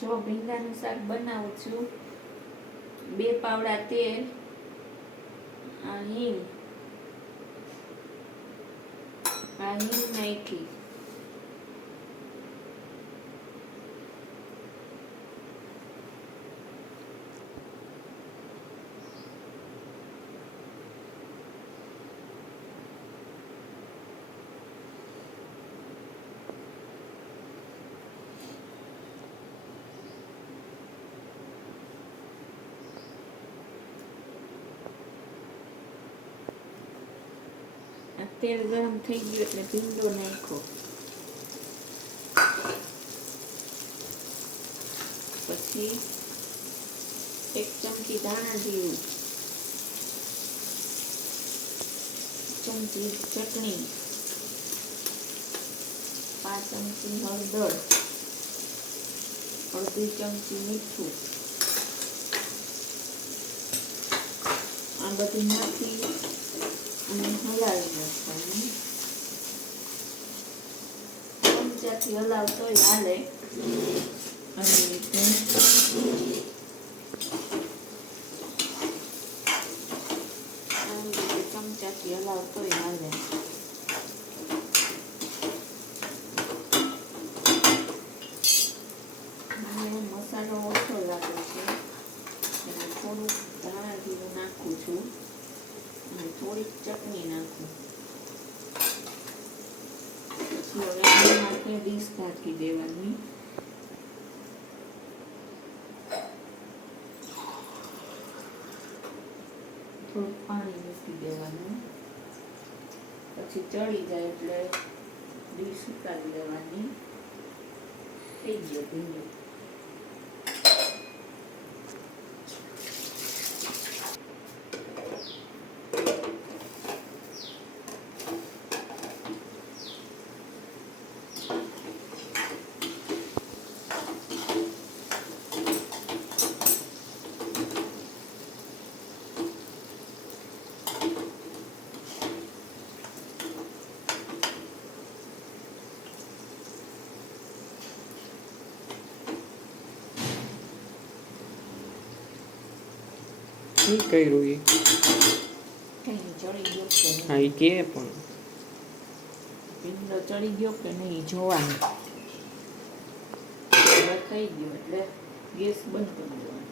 જો ભીંડાનું શાક બનાવું છું, 2 પાવડા તેલ, આ હિંગ નાખી, તેલ ગરમ થઈ ગયું એટલે ભીંડો નાખ્યો, પછી 1 ચમચી ધાણા જીરું, ચમચી ચટણી, 5 ચમચી હળદર, અડધી ચમચી મીઠું, આ બધું નાખી અને હલાવી નાખવાનું. ચમચાથી હલાવતોય હાલે, આવી રીતે ચમચાથી હલાવતોય હાલે. મસાલો ઓછો લાગે છે એટલે થોડુંક ધાણા જીરું નાખું છું અને થોડીક ચટણી નાખું. પછી હવે આમાં ડીશ ઢાંકી દેવાની. થોડુંક પાણી મૂકી દેવાનું, પછી ચડી જાય એટલે ડીશ ઉતારી દેવાની. થઈ ગયો ભીંડો. કર્યું એ ચડી ગયો કે હા એ કે પણ ભીંડો ચડી ગયો કે નહીં જોવાનું. થઈ ગયો એટલે ગેસ બંધ કરી દેવાનો.